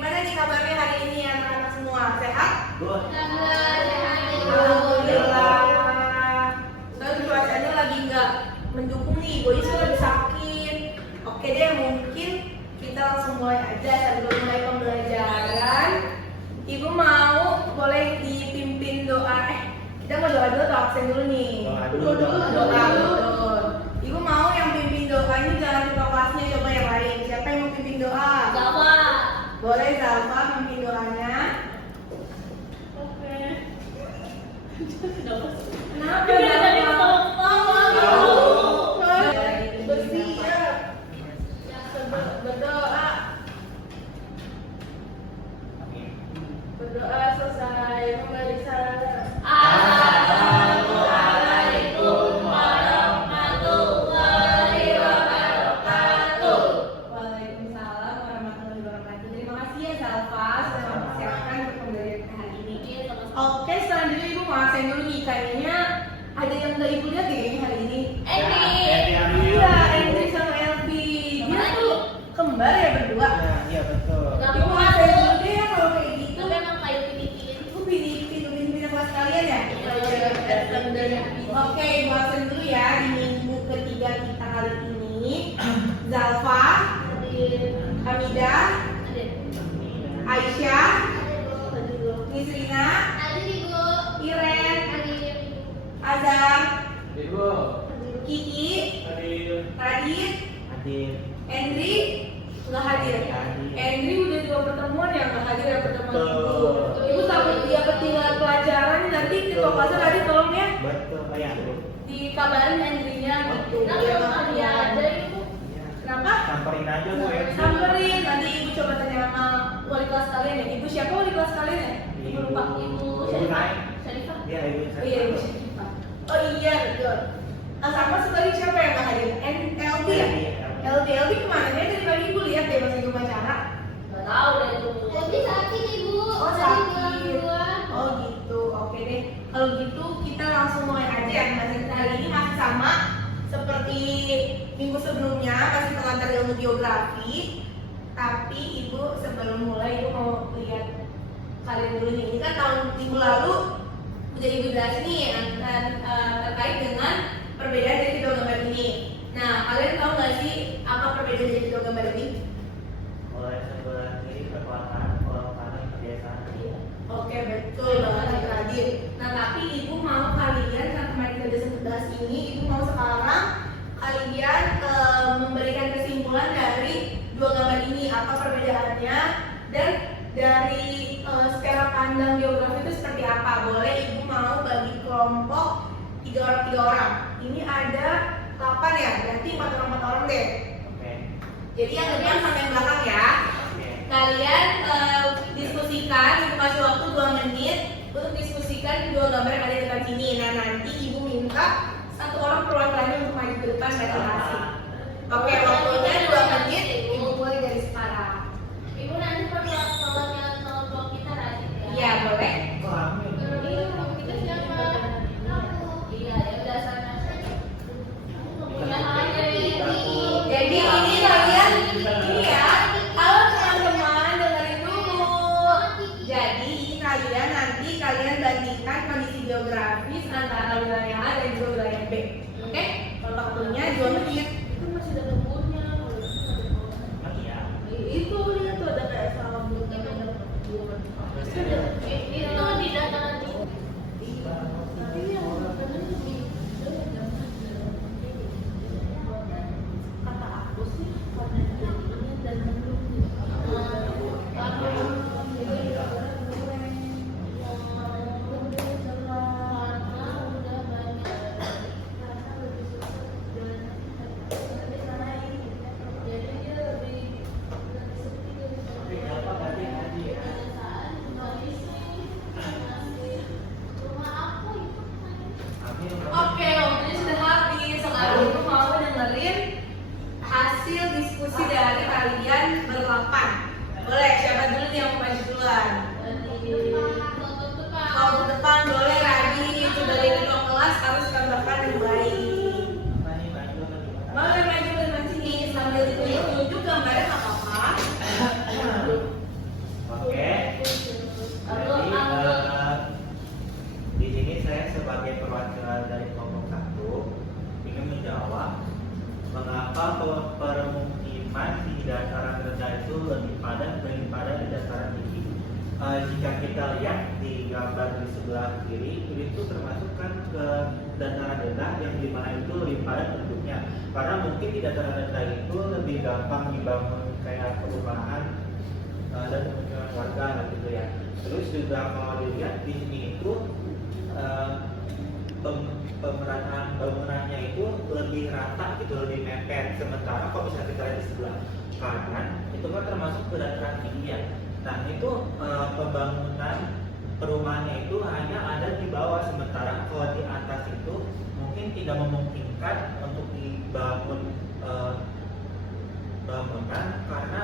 Gimana nih kabarnya hari ini anak-anak semua? Sehat? Alhamdulillah. Soalnya cuacanya lagi nggak mendukung nih, Boy lagi sakit. Oke deh, mungkin kita langsung mulai aja sebelum mulai pembelajaran. Ibu mau boleh dipimpin doa. Kita mau doa dulu atau absen dulu nih? Doa dulu. Ibu mau yang pimpin doa ini jangan lupa kelasnya, coba yang lain. Siapa yang mau pimpin doa? Zalfa. Boleh Zalfa pimpin doanya. Oke. Kenapa bersiap berdoa selesai memberi salam. Assalamualaikum warahmatullahi wabarakatuh. Waalaikumsalam warahmatullahi wabarakatuh. Terima kasih ya Zalfa sudah mempersiapkan untuk pembelajaran hari ini. Oke, selanjutnya Ibu mau absen dulu nih. Kayaknya ada yang nggak Ibu lihat deh hari ini. Iya, Endri sama Elvi. Dia tuh kembar ya berdua. Iya betul. Ibu mau absen dulu deh ya kalau kayak gitu. Itu memang kayu pilihin. Ibu pilih kelas kalian ya. Oke, Ibu absen dulu ya di minggu ketiga kita kali ini. Zalfa, Hamidah, Aisyah, Nisrina, Iren, Azam, Kiki, Radit, Endri nggak hadir. Endri udah 2 pertemuan yang nggak hadir ya pertemuan ibu. Ibu takut dia ketinggalan pelajaran, nanti ketua kelasnya tadi tolong ya Betul kayak dikabarin Endrinya gitu. Kenapa? samperin aja Bu ya. Samperin, nanti ibu coba tanya sama wali kelas kalian ya. Ibu siapa wali kelas kalian ya? Ibu lupa. Ibu Syarifah. Iya Ibu. Oh iya, Ibu Syarifah. Oh iya, betul. Sama sekali siapa yang nggak hadir? LD ya? LD kemana? Dia dari pagi ibu lihat deh pas ibu pacara. Nggak tahu deh itu. Oh sakit. Oh gitu. Oke deh. Kalau gitu kita langsung mulai aja ya. Pembahasan kita hari ini masih sama seperti minggu sebelumnya, masih pengantar ilmu geografi. Tapi ibu sebelum mulai ibu mau lihat kalian dulu nih. Ini kan tahun minggu lalu udah ibu jelasin nih terkait dengan perbedaan dari kedua gambar ini. Nah, kalian tahu nggak sih apa perbedaan dari kedua gambar ini? Mulai sebelah kiri kekuatan, kalau kanan kebiasaan. Oke, betul banget Radit. Nah, tapi ibu mau kalian karena kemarin kita udah sempat bahas ini, ibu mau sekarang kalian memberikan kesimpulan dari dua gambar ini, apa perbedaannya dan dari skala pandang geografi itu seperti apa. Boleh ibu mau bagi kelompok 3 orang. Ini ada 8 ya, berarti 4 orang deh. Oke. Jadi yang depan sampai yang belakang ya. Kalian diskusikan, ibu kasih waktu 2 menit untuk diskusikan kedua gambar yang ada di depan sini. Nah, nanti ibu minta 1 orang perwakilannya untuk maju ke depan presentasi. Oke, waktunya 2 menit. Ibu mulai dari sekarang. Ibu nanti perwakilan kelompok kita Radit ya. Iya, boleh. Kita siapa? Iya, ya udah sana. Ya, Jadi ini kalian ini ya. Halo teman-teman, dengerin dulu. Jadi kalian nanti bandingkan kondisi geografis antara wilayah A dan juga wilayah B. Oke? Waktunya 2 menit. Itu masih ada lembutnya. Itu lihat tuh ada kayak salam bunga ada kebun. Itu di data nanti. Tapi yang makanan ini kata aku sih karena ini dan belum jika kita lihat di gambar di sebelah kiri itu termasuk kan ke dataran rendah yang dimana itu lebih padat bentuknya, karena mungkin di dataran rendah itu lebih gampang dibangun kayak perumahan dan pemukiman warga gitu ya. Terus juga kalau dilihat di sini itu pemerataan bangunannya itu lebih rata gitu, lebih mepet. Sementara kalau misalnya kita lihat di sebelah kanan itu kan termasuk ke dataran tinggi ya. Nah itu pembangunan perumahannya itu hanya ada di bawah, sementara kalau di atas itu mungkin tidak memungkinkan untuk dibangun bangunan karena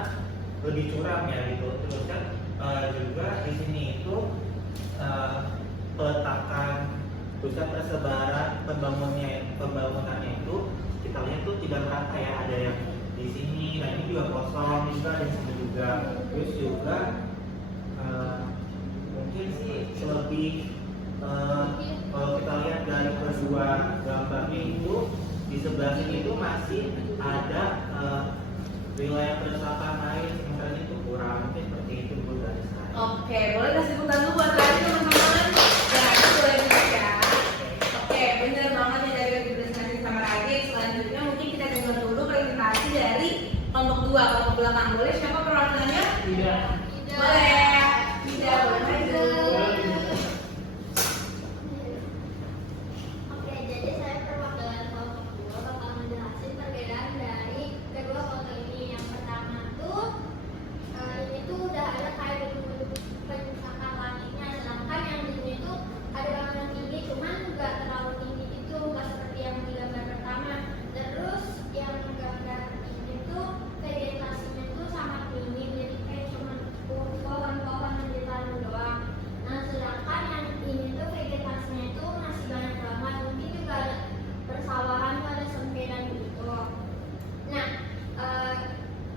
lebih curam ya gitu. Terus kan juga di sini itu peletakan pusat persebaran pembangunannya itu kita lihat tuh tidak merata ya, ada yang di sini, nah ini juga kosong juga, di sini juga. Terus juga mungkin sih lebih kalau kita lihat dari kedua gambarnya itu di sebelah sini itu masih ada wilayah peresapan air, sementara itu kurang, mungkin seperti itu Bu dari saya. Oke, boleh kasih tepuk dulu buat kalian teman-teman. Ya, itu boleh ya. Oke, bener banget ya dari presentasi sama Radit. Selanjutnya mungkin kita dengar dulu presentasi dari kelompok 2, kelompok belakang. Boleh siapa perwakilannya? Tidak. Boleh. Tidak, boleh dulu. Oke, jadi saya perwakilan kelompok 2 bakal menjelaskan perbedaan dari kedua foto ini. Yang pertama tuh ini tuh udah ada kayak bentuk pencakar langitnya, sedangkan yang di sini tuh ada bangunan tinggi, cuman nggak terlalu tinggi itu, nggak seperti yang di gambar pertama. Terus yang gambar ini tuh vegetasinya tuh sangat minim, jadi kayak cuman pohon-pohon yang ditanam doang. Nah, sedangkan yang ini tuh vegetasinya itu masih banyak banget, mungkin juga ada persawahan tuh, ada sempedan gitu. Nah,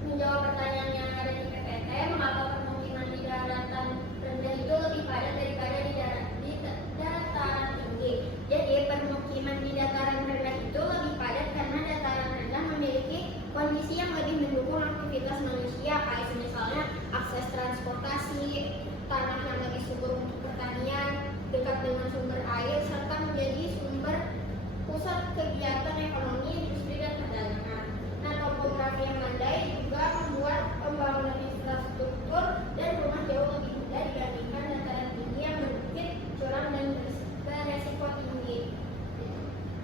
menjawab pertanyaan yang ada di PPT, mengapa permukiman di daratan rendah itu lebih padat daripada di dataran tinggi? Jadi permukiman di dataran rendah itu lebih padat karena dataran rendah memiliki kondisi yang lebih mendukung aktivitas manusia, kayak misalnya akses transportasi, tanah yang lebih subur untuk pertanian, dekat dengan sumber air, serta menjadi sumber pusat kegiatan ekonomi, industri, dan perdagangan. Nah, topografi yang landai juga membuat pembangunan infrastruktur dan rumah jauh lebih mudah dibandingkan dataran tinggi yang bukit, curam, dan beresiko tinggi.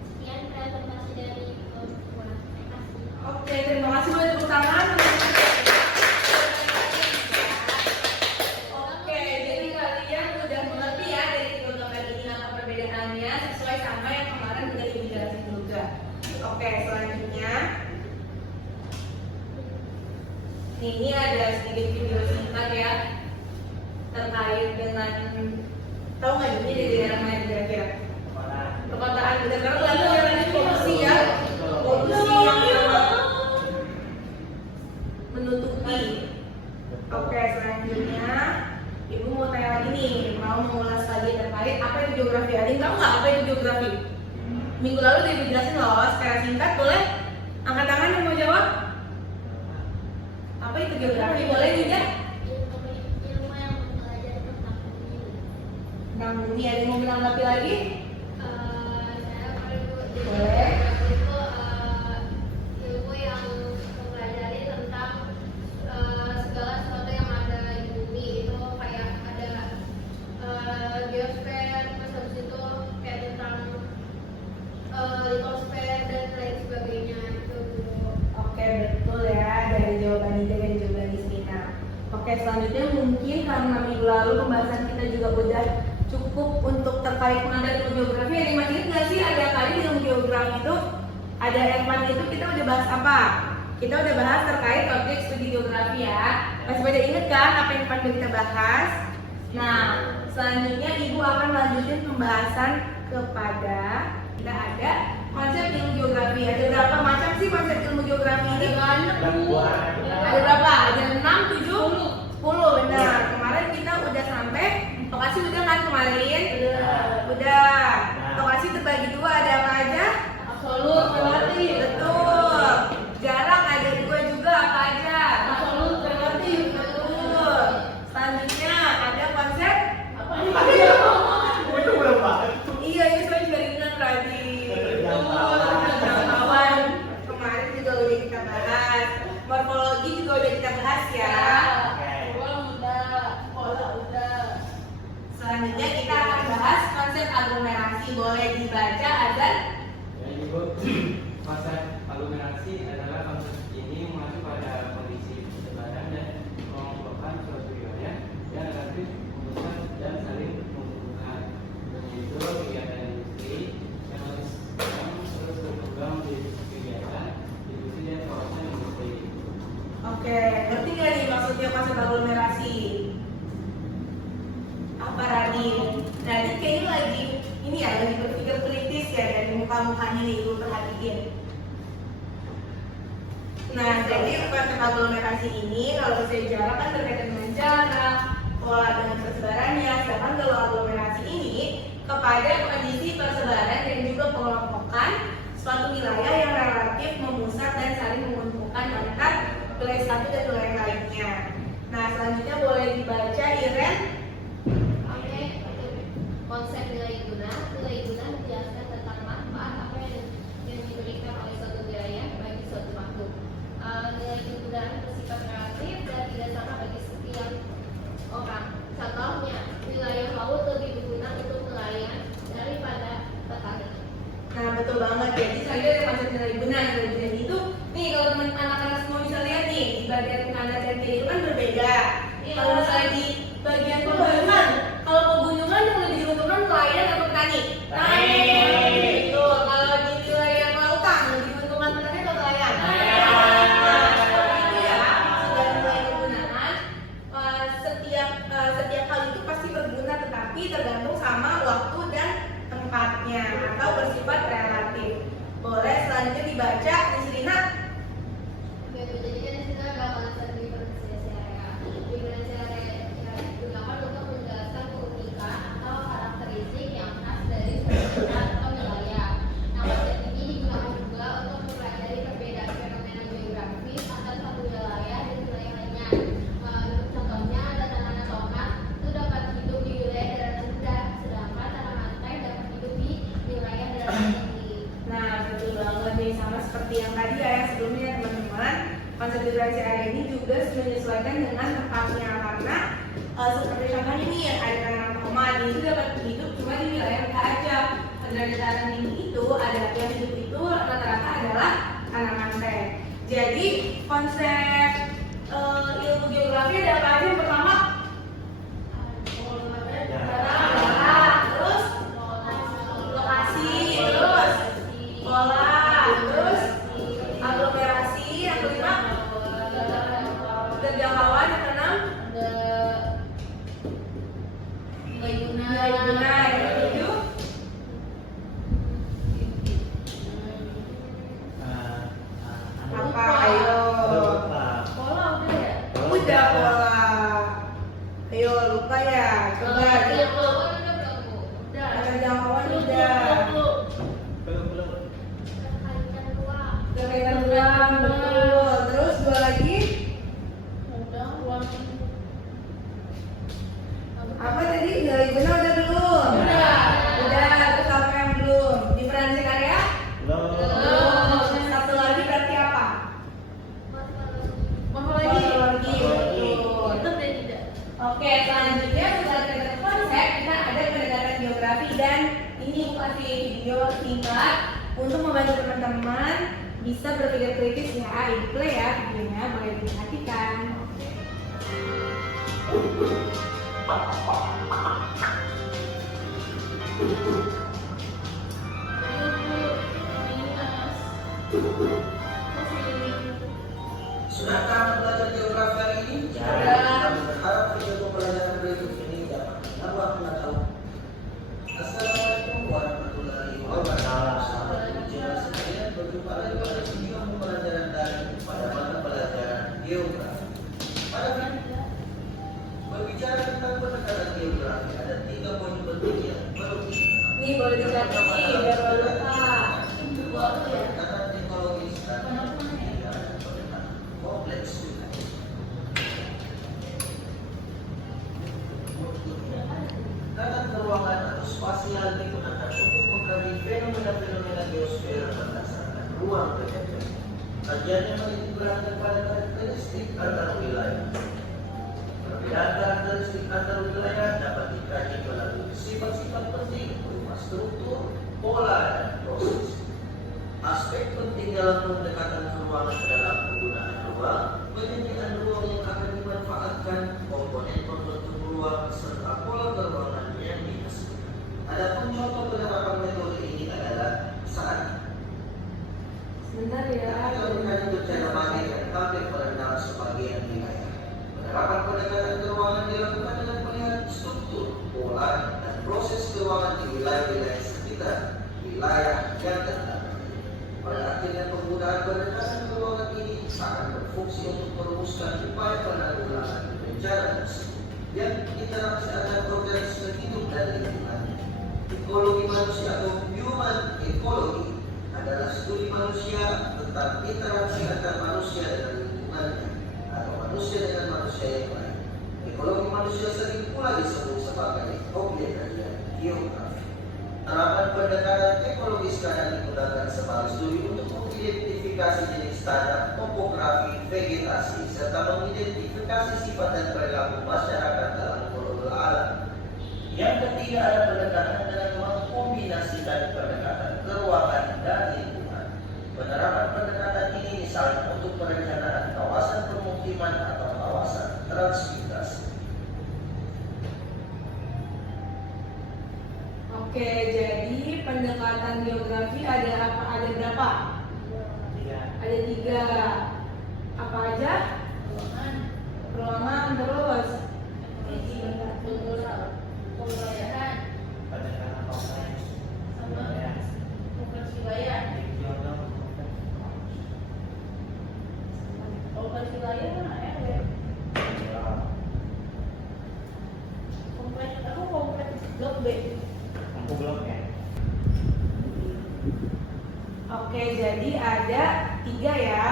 Sekian presentasi dari kelompok 2. Terima kasih. Oke, terima kasih buat tepuk tangan. Oke, jadi kalian udah mengerti ya dari kedua gambar ini apa perbedaannya sesuai sama yang kemarin udah dijelasin juga. Oke, selanjutnya ini ada sedikit video singkat ya terkait dengan, tahu nggak ini di daerah mana kira-kira? Perkotaan, bener karena kelihatan polusi ya, polusi yang sangat menutupi. Oke, selanjutnya Ibu mau tanya lagi nih, mau mengulas lagi terkait apa itu geografi. Ada yang tahu nggak apa itu geografi? Minggu lalu udah dijelasin loh, secara singkat. Boleh angkat tangan yang mau jawab? Apa itu geografi? Boleh tidak? Ilmu yang mempelajari tentang bumi. Tentang bumi, ada yang mau menanggapi lagi? Saya paling Boleh. itu ilmu yang mempelajari tentang segala sesuatu yang ada di bumi. Itu kayak ada geosfer, terus habis itu kayak tentang litosfer dan lain sebagainya itu. Oke, betul ya dari jawaban Ida dan jawaban Rizkina. Oke, selanjutnya mungkin karena minggu lalu pembahasan kita juga udah cukup untuk terkait mengenai ilmu geografi. Ada yang masih ingat nggak sih ada kali di ilmu geografi itu ada F1 itu kita udah bahas apa? Kita udah bahas terkait objek studi geografi ya. Masih pada ingat kan apa yang udah kita bahas? Nah, selanjutnya Ibu akan lanjutin pembahasan kepada kita ada konsep ilmu geografi. Ada berapa macam sih konsep ilmu geografi ini? Ada berapa? Ada 6, 7, 10. Benar. Kemarin kita udah sampai lokasi udah kan kemarin? Udah. Lokasi terbagi dua, ada apa aja? Absolut, relatif. Betul. Jarak ada 2 juga, apa aja? Absolut, relatif. Betul. Selanjutnya ada Boleh dibaca Azan? Ya Ibu, konsep aglomerasi adalah konsep ini mengacu pada kondisi persebaran dan mengelompokkan suatu wilayah yang relatif memutuskan dan saling menguntungkan. Dan itu kegiatan industri yang terus berkembang di kegiatan industri dan kawasan industri. Oke, ngerti nggak nih maksudnya konsep aglomerasi? Apa Radin? Nah ini kayaknya lagi berpikir kritis ya dari muka-mukanya nih, gue perhatiin. Nah jadi konsep aglomerasi ini kalau misalnya jarak kan berkaitan dengan jarak, pola dengan persebarannya. Sedangkan kalau aglomerasi ini kepada kondisi persebaran dan juga pengelompokan suatu wilayah yang relatif memusat dan saling menguntungkan antar wilayah satu dan wilayah lainnya. Nah selanjutnya boleh dibaca Iren. Oke, konsep nilai guna menjelaskan tentang manfaat apa yang diberikan oleh suatu wilayah bagi suatu makhluk. Nilai kegunaan bersifat relatif dan tidak sama bagi setiap orang. Contohnya, wilayah laut lebih berguna untuk nelayan daripada petani. Nah betul banget ya. Jadi saya ada konsep nilai guna. Nilai guna itu nih kalau teman anak-anak semua bisa lihat nih di bagian kanan dan kiri itu kan berbeda. Kalau misalnya di bagian pegunungan, kalau pegunungan yang lebih diuntungkan nelayan atau petani? Betul. Kalau di wilayah lautan lebih diuntungkan petani atau nelayan? Nah seperti itu ya. Maksud dari nilai kegunaan setiap hal itu pasti berguna, tetapi tergantung sama waktu dan tempatnya atau bersifat relatif. Boleh selanjutnya dibaca Nisrina. Oke, jadi kan di sini ada konsep diferensiasi area. Diferensiasi area digunakan untuk menjelaskan keunikan atau karakteristik yang khas dari suatu tempat atau wilayah. Nah, konsep ini digunakan juga untuk mempelajari perbedaan fenomena geografis antara satu wilayah dan wilayah lainnya. Contohnya ada tanaman tongkat itu dapat hidup di wilayah dataran rendah, sedangkan tanaman teh dapat hidup di wilayah dataran tinggi. Nah betul banget nih, sama seperti yang tadi ya yang sebelumnya teman-teman. Konsep diferensiasi area ini juga menyesuaikan dengan tempatnya karena seperti contohnya nih ada tanaman tomat itu dapat hidup cuma di wilayah kita aja. Pada dataran tinggi itu ada yang hidup itu rata-rata adalah tanaman teh. Jadi konsep ilmu geografi ada apa aja? Yang pertama daerah, terus lokasi, terus pola, terus aglomerasi, yang kelima keterjangkauan, yang keenam nilai guna, yang ketujuh apa? Ayo. Pola udah ya? Udah pola. Ayo lupa ya. Coba Keterjangkauan udah belum, Bu? Udah. keterjangkauan udah. Belum. Kaitan ruang. Keterkaitan ruang betul. Terus dua lagi. Apa tadi? Nilai guna udah belum? Udah. Udah. Terus apa yang belum? Diferensiasi area? Belum. Satu lagi berarti apa? Morfologi. Betul. Oke, selanjutnya setelah kita ke konsep, kita ada pendekatan geografi dan ini aku kasih video singkat untuk membantu teman-teman bisa berpikir kritis ya. Ini play ya videonya, boleh diperhatikan. Sudahkah belajar geografi hari ini? Sudah. Kami berharap video pembelajaran berikut ini dapat menambah pengetahuan. Assalamualaikum warahmatullahi wabarakatuh. Selamat berjumpa sekalian. Berjumpa lagi pada video pembelajaran daring pada mata pelajaran geografi. Pada video berbicara tentang pendekatan geografi ada 3 poin penting yang perlu kita ketahui. Ini boleh dicatat nih biar gak lupa. Pendekatan teknologi strategi dan pendekatan kompleks. Tata keruangan atau spasial digunakan untuk mengkaji fenomena-fenomena geosfer berdasarkan ruang tertentu. Kajiannya menitik beratkan pada karakteristik antar wilayah. Perbedaan karakteristik antar wilayah dapat dikaji melalui sifat-sifat penting berupa struktur, pola, dan proses. Aspek penting dalam pendekatan keruangan adalah penggunaan ruang, penyediaan ruang yang akan dimanfaatkan, komponen pembentuk ruang, serta pola keruangan yang dihasilkan. Adapun contoh penerapan metode ini adalah saat Sebentar ya. kita bencana banjir dan hampir merendam sebagian wilayah. Penerapan pendekatan keruangan dilakukan dengan melihat struktur, pola, dan proses keruangan di wilayah-wilayah sekitar wilayah yang terdampak. Pada akhirnya penggunaan pendekatan keruangan ini akan berfungsi untuk merumuskan upaya penanggulangan bencana tersebut yang interaksi antara organisme hidup dan lingkungannya. Ekologi manusia atau human ecology adalah studi manusia tentang interaksi antara manusia dengan lingkungannya atau manusia dengan manusia yang lain. Ekologi manusia sering pula disebut sebagai objek kajian geografi. Penerapan pendekatan ekologi sekarang digunakan sebagai studi untuk mengidentifikasi jenis tanah, topografi, vegetasi, serta mengidentifikasi sifat dan perilaku masyarakat dalam ekologi alam. Yang ketiga ada pendekatan dengan mengkombinasikan pendekatan keruangan dan lingkungan. Penerapan pendekatan ini misalnya untuk perencanaan kawasan pemukiman atau kawasan transmigrasi. Oke, jadi pendekatan geografi ada apa? Ada berapa? Ada 3. Apa aja? Ruangan terus. Kewilayahan Pendekatan offline. sama operasi wilayah. Operasi wilayah mana ya? Kompleks aku kompleks blok B. Aku belum ya. Oke, jadi ada 3 ya.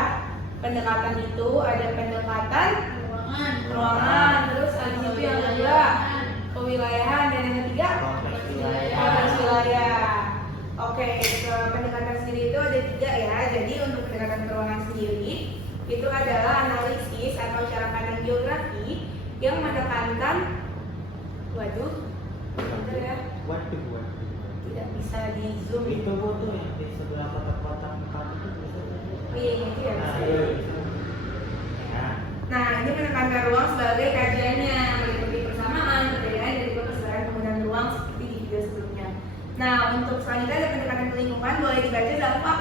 Pendekatan itu ada pendekatan ruangan, terus ada itu yang kedua kewilayahan, dan yang ketiga Kompleks wilayah. kompleks wilayah. Oke, ke pendekatan sendiri itu ada 3 ya. Jadi untuk pendekatan keruangan sendiri itu adalah analisis atau cara pandang geografi yang menekankan, waduh, bentar ya, Waduh. tidak bisa di zoom. Itu Bu tuh yang di sebelah kotak-kotak empat itu bisa. Oh iya, itu ya. Nah, bisa. iya. Ya. Nah, ini menekankan ruang sebagai kajiannya, meliputi persamaan, perbedaan, dan juga keseluruhan penggunaan ruang seperti di video sebelumnya. Nah, untuk selanjutnya ada pendekatan ke lingkungan, boleh dibaca dalam Pak.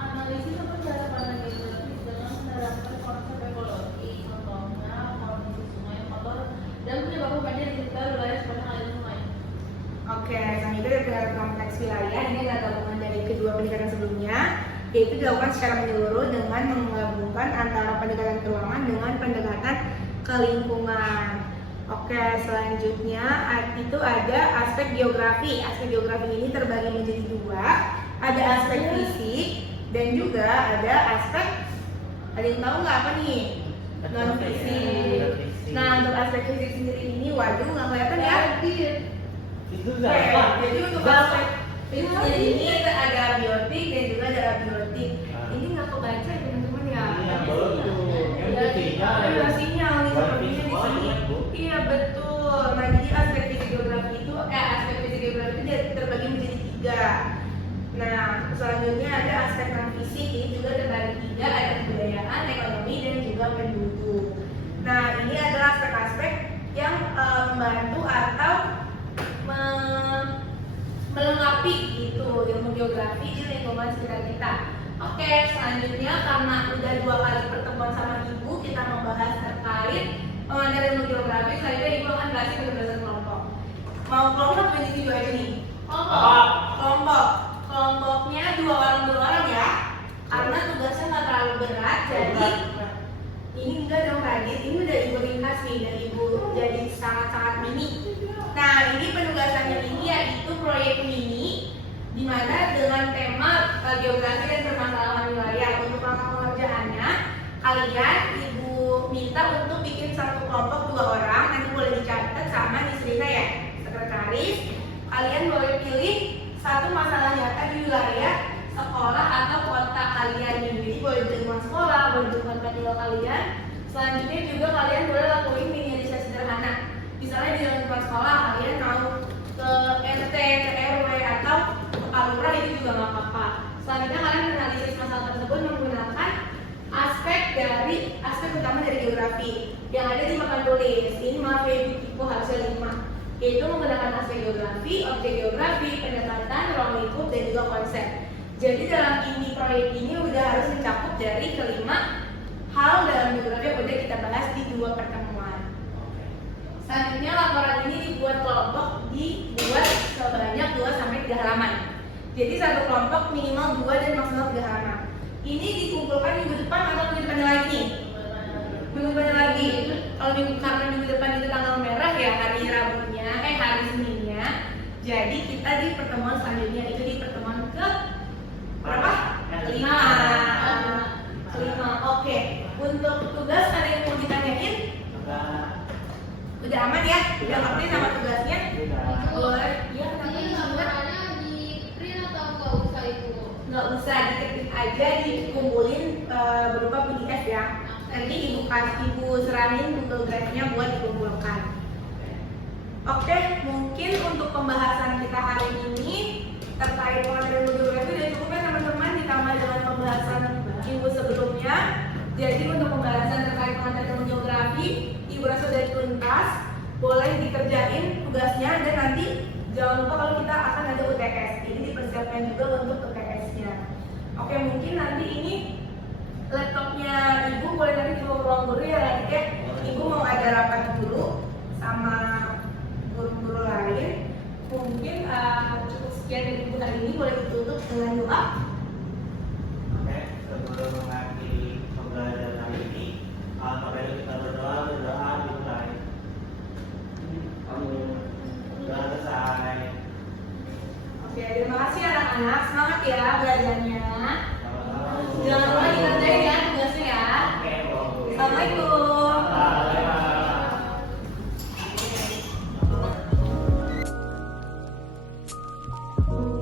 Analisis atau cara pandang geografi dengan menerapkan konsep ekologi, contohnya kondisi sungai yang kotor dan penyebab banjir di sekitar wilayah sepanjang aliran sungai. Oke, selanjutnya ada pendekatan kompleks wilayah. Ini adalah gabungan dari kedua pendekatan sebelumnya, yaitu dilakukan secara menyeluruh dengan menggabungkan antara pendekatan keruangan dengan pendekatan ke lingkungan. Oke, selanjutnya itu ada aspek geografi. Aspek geografi ini terbagi menjadi 2. Ada aspek fisik dan juga ada aspek, ada yang tahu nggak apa nih? Non fisik. Nah, untuk aspek fisik sendiri ini, waduh nggak kelihatan ya? Itu Oke, apa? jadi untuk aspek fisik ini ada abiotik dan juga ada abiotik. Nah. Ini nggak kebaca ya teman-teman ya? Iya, belum tuh. Yang Ada sinyal. sinyal nih Buat sepertinya di visual sini. ya, Bu. Iya betul. Nah, jadi aspek fisik geografi itu, aspek fisik geografi itu terbagi menjadi 3. Nah, selanjutnya ada aspek non fisik, ini juga terbagi 3, ada kebudayaan, ekonomi, dan juga penduduk. Nah, ini adalah aspek-aspek yang membantu atau melengkapi gitu ilmu geografi di lingkungan sekitar kita. Oke, selanjutnya karena udah 2 kali pertemuan sama Ibu, kita membahas terkait pengantar ilmu geografi. Selanjutnya Ibu akan kasih kebebasan kelompok. Mau kelompok individu aja nih? Kelompok. Kelompoknya 2 orang ya, karena tugasnya nggak terlalu berat. Jadi ini enggak dong Radit, ini udah Ibu ringkas nih dan Ibu jadi sangat-sangat mini. Nah, ini penugasannya ini yaitu proyek mini di mana dengan tema geografi dan permasalahan wilayah. Untuk langkah pengerjaannya, kalian Ibu minta untuk bikin satu kelompok 2 orang, nanti boleh dicatat sama di Serina ya, sekretaris. Kalian boleh pilih satu masalah nyata di wilayah, sekolah atau kota kalian. Jadi boleh di lingkungan sekolah, boleh di lingkungan tinggal kalian. Selanjutnya juga kalian boleh lakuin minialisasi sederhana. Misalnya di lingkungan sekolah kalian mau ke RT Selanjutnya kalian menganalisis masalah tersebut menggunakan aspek utama dari geografi yang ada di papan tulis. Ini maaf ya Ibu harusnya 5, yaitu menggunakan aspek geografi, objek geografi, pendekatan, ruang lingkup, dan juga konsep. Jadi dalam proyek ini udah harus mencakup dari kelima hal dalam geografi yang udah kita bahas di 2 pertemuan. Selanjutnya laporan ini dibuat sebanyak 2-3 halaman. Jadi satu kelompok minimal 2 dan maksimal 3 halaman. Ini dikumpulkan minggu depan atau minggu depannya lagi? Minggu depannya lagi. Kalau karena minggu depan itu tanggal merah ya, hari Seninnya. Jadi kita di pertemuan selanjutnya itu di pertemuan ke berapa? 5. Oke. Untuk tugas ada yang mau ditanyain? Udah aman ya? Udah ngerti sama tugasnya? Boleh. Iya, Ini laporannya di print atau nggak usah itu? Nggak usah, diketik aja, dikumpulin berupa PDF ya. Nanti ibu serahin Google Drive-nya buat dikumpulkan. Oke, mungkin untuk pembahasan kita hari ini terkait pengandaran geografi udah cukup ya teman-teman, ditambah dengan pembahasan minggu sebelumnya. Jadi untuk pembahasan terkait pengandaran geografi, ibu rasa sudah tuntas, boleh dikerjain tugasnya, dan nanti jangan lupa kalau kita akan ada UTS. Ini dipersiapkan juga untuk UTS-nya. Oke, mungkin nanti ini laptopnya ibu boleh nanti dibawa ke ruang guru ya, nanti ya. Ibu mau ada rapat dulu sama guru-guru lain. Mungkin cukup sekian dari ibu hari ini, boleh ditutup dengan doa. Oke, sebelum mengakhiri pembelajaran hari ini, mari kita berdoa dimulai. Doa selesai. Oke, terima kasih anak-anak, semangat ya belajarnya. Sama-sama. Jangan lupa dikerjain ya tugasnya ya. Oke, Bu. Assalamualaikum. Bye.